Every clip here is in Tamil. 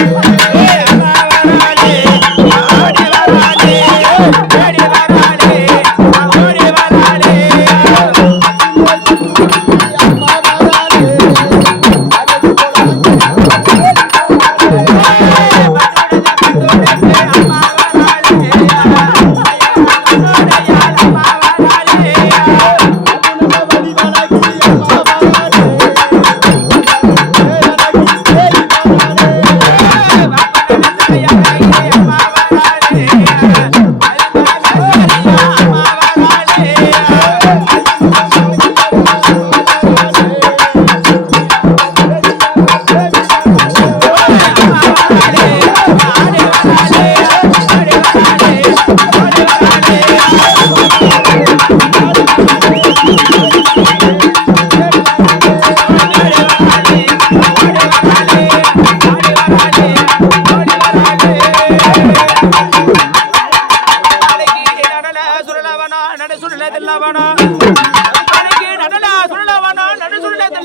you. I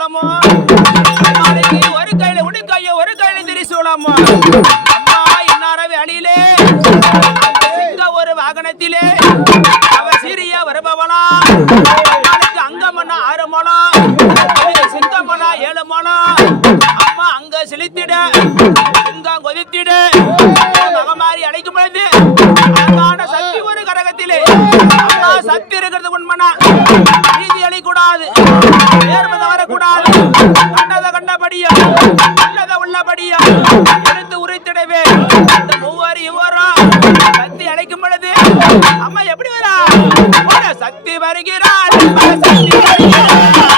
திரிசூலமோ நாளைக்கு ஒரு கையில உடுக்கையும் ஒரு கையில திரிசூலமோ அம்மா இன்னாரவே அணியிலே. சிங்க ஒரு வாகனத்திலே. அவ சிறிய வருபவனா அவளுக்கு அங்கமன்னா ஆறு மலம் சிங்கமனா ஏழு மலம் அம்மா அங்க செலுத்திட. சிங்கம் கொதித்திட. சக்தி இருக்கிறது உண்மனா நீதி அளிக்கூடாது. நேர்மத வரக்கூடாது. கண்டத கண்டபடியா உள்ளத உள்ளபடியா எடுத்து உரைத்திடவே இந்த இவரும் சக்தி அழைக்கும் பொழுது அம்மா எப்படி வரா? சக்தி வருகிறார் சக்தி வருகிறார்